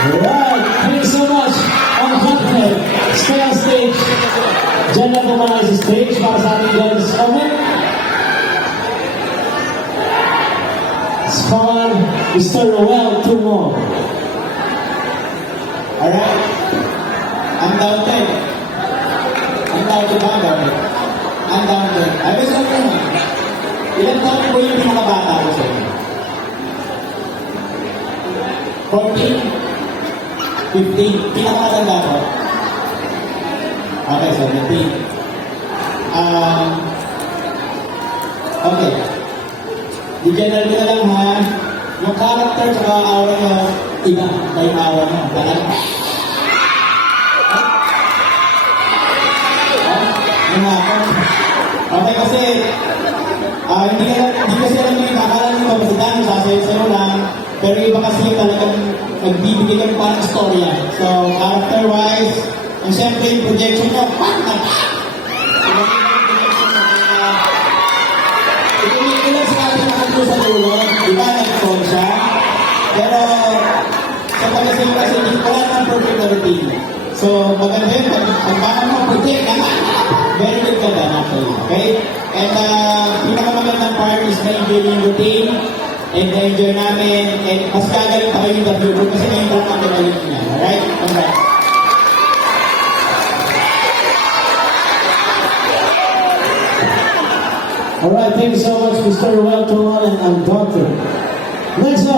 Alright, thank you so much. On Hothead, stay on stage. Diyan lang pumalay sa stage para sa ating guys comment. It's fun. Mr. Roel Tumo. Alright. Undoubted. Undoubted ba? Undoubted. Undoubted. Ay, gusto ko naman. Ilan taon po yung pinakabata ko sa inyo? 14? 15? Pinakamatanda ko? Okay, 17. Okay. Di-general ko na lang ha. Yung character tsaka aura nyo, iba. Iba yung aura nyo. Talaga. Okay, kasi hindi kasi alam nyo, akala nyo mabasitan, sasayo-sayo lang, pero iba kasi yung talagang nagbibigay kami parang storya. So, character-wise, ang siyempre yung projection nyo, ilan sa atin nakagpo sa dulo, di ba, nag-phone siya, pero sa pag-asing kasi, wala naman perfect na routine. So, maganda yun, pag baka mo project, very good ka ba actually, okay? And pinakamagandang part is na-enjoy yung routine, and na-enjoy namin, and mas gagaling pa kayo yung W kasi ngayon lang ang gagaling niya, alright? Alright. Alright, thank you so much, Mr. Roel Tumo and Dr. Next up.